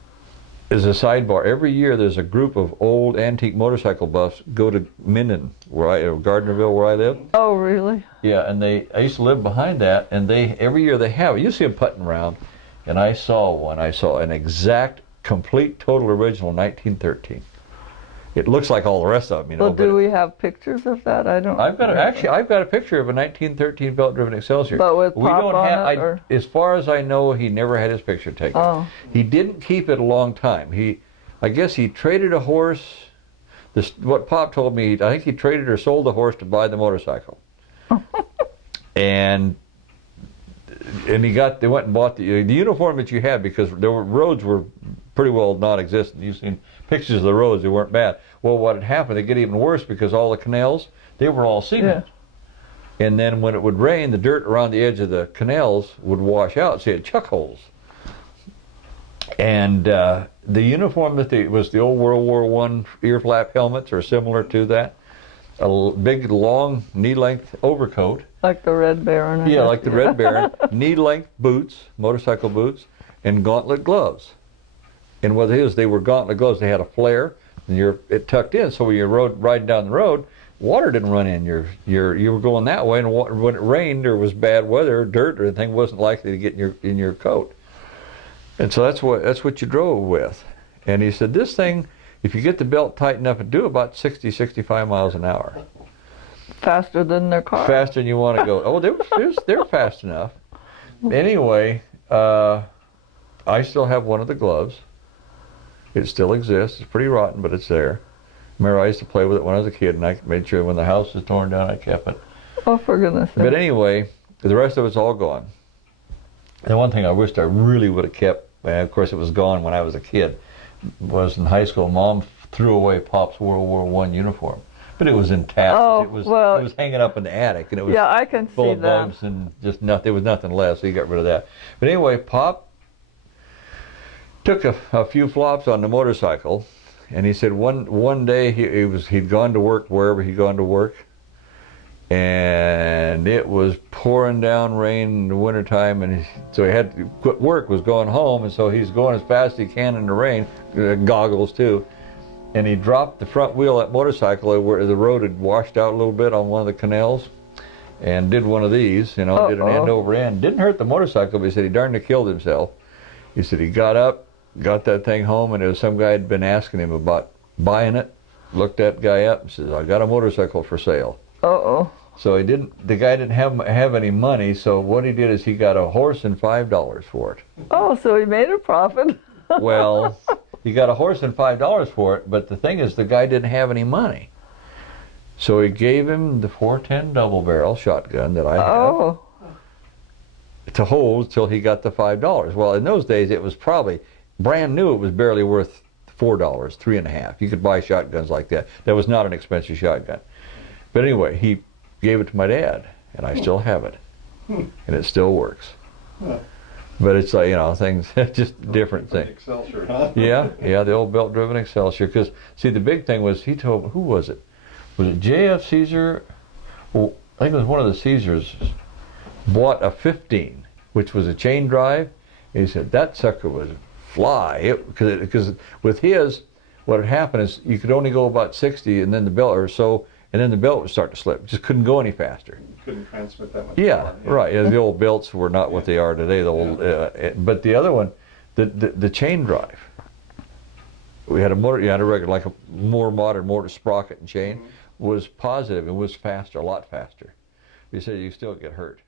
as a sidebar, every year there's a group of old antique motorcycle buffs go to Minden, Gardnerville, where I live. Oh, really? Yeah, and I used to live behind that, and every year they have it. You see them putting around, and I saw one. I saw an exact, complete, total original 1913. It looks like all the rest of them, Well, do we have pictures of that? I don't. I've got a picture of a 1913 belt-driven Excelsior. But with Pop on it, or? As far as I know, he never had his picture taken. Oh. He didn't keep it a long time. I guess he traded a horse. What Pop told me, I think he traded or sold the horse to buy the motorcycle. and they went and bought the uniform that you had, because roads were pretty well non-existent. You've seen pictures of the roads, they weren't bad. Well, what had happened, they get even worse, because all the canals, they were all cement. Yeah. And then when it would rain, the dirt around the edge of the canals would wash out, so you had chuck holes. And the uniform was the old World War I ear flap helmets, or similar to that. A big, long, knee-length overcoat. Like the Red Baron. Yeah, like the Red Baron. Knee-length boots, motorcycle boots, and gauntlet gloves. And what it is, they were gauntlet gloves. They had a flare, and it tucked in, so when you're riding down the road, water didn't run in. You were going that way, and when it rained or was bad weather, dirt or anything wasn't likely to get in your coat. And so that's what you drove with. And he said, this thing, if you get the belt tight enough, it do about 60, 65 miles an hour. Faster than their car. Faster than you want to go. Oh, they were fast enough. Anyway, I still have one of the gloves. It still exists. It's pretty rotten, but it's there. Remember, I used to play with it when I was a kid, and I made sure when the house was torn down, I kept it. Oh, for goodness sake. But anyway, the rest of it's all gone. And one thing I wished I really would have kept, and of course it was gone when I was a kid, was in high school. Mom threw away Pop's World War I uniform, but it was intact. Oh, it well, was hanging up in the attic, and it was I can full see of that. bumps and just nothing. There was nothing left, so you got rid of that. But anyway, Pop took a few flops on the motorcycle, and he said one day he'd gone to work wherever he'd gone to work, and it was pouring down rain in the wintertime, and so he had to quit work, was going home, and so he's going as fast as he can in the rain, goggles too, and he dropped the front wheel of that motorcycle where the road had washed out a little bit on one of the canals, and did one of these, did an end over end. Didn't hurt the motorcycle, but he said he darn near killed himself. He said he got up, got that thing home, and there was some guy had been asking him about buying it. Looked that guy up and says, I got a motorcycle for sale. Uh-oh. So the guy didn't have any money, so what he did is he got a horse and $5 for it. Oh, so he made a profit. Well, he got a horse and $5 for it, but the thing is the guy didn't have any money. So he gave him the 410 double barrel shotgun that I have to hold till he got the $5. Well, in those days it was probably brand new. It was barely worth $4, $3.50. You could buy shotguns like that. That was not an expensive shotgun. But anyway, he gave it to my dad, and I still have it, and it still works. But it's like, things, just different things. Excelsior, huh? Yeah, the old belt-driven Excelsior. Because, see, the big thing was, he told, who was it? Was it J.F. Caesar? Well, I think it was one of the Caesars, bought a 15, which was a chain drive, and he said, that sucker was fly. Because with his, what had happened is you could only go about 60, and then the belt, or so, and then the belt would start to slip. Just couldn't go any faster. You couldn't transmit that much. Yeah, right. The old belts were not what they are today. The old, but the other one, the chain drive. We had a motor. You had a regular, like a more modern motor sprocket and chain, was positive and was faster, a lot faster. You said you still get hurt.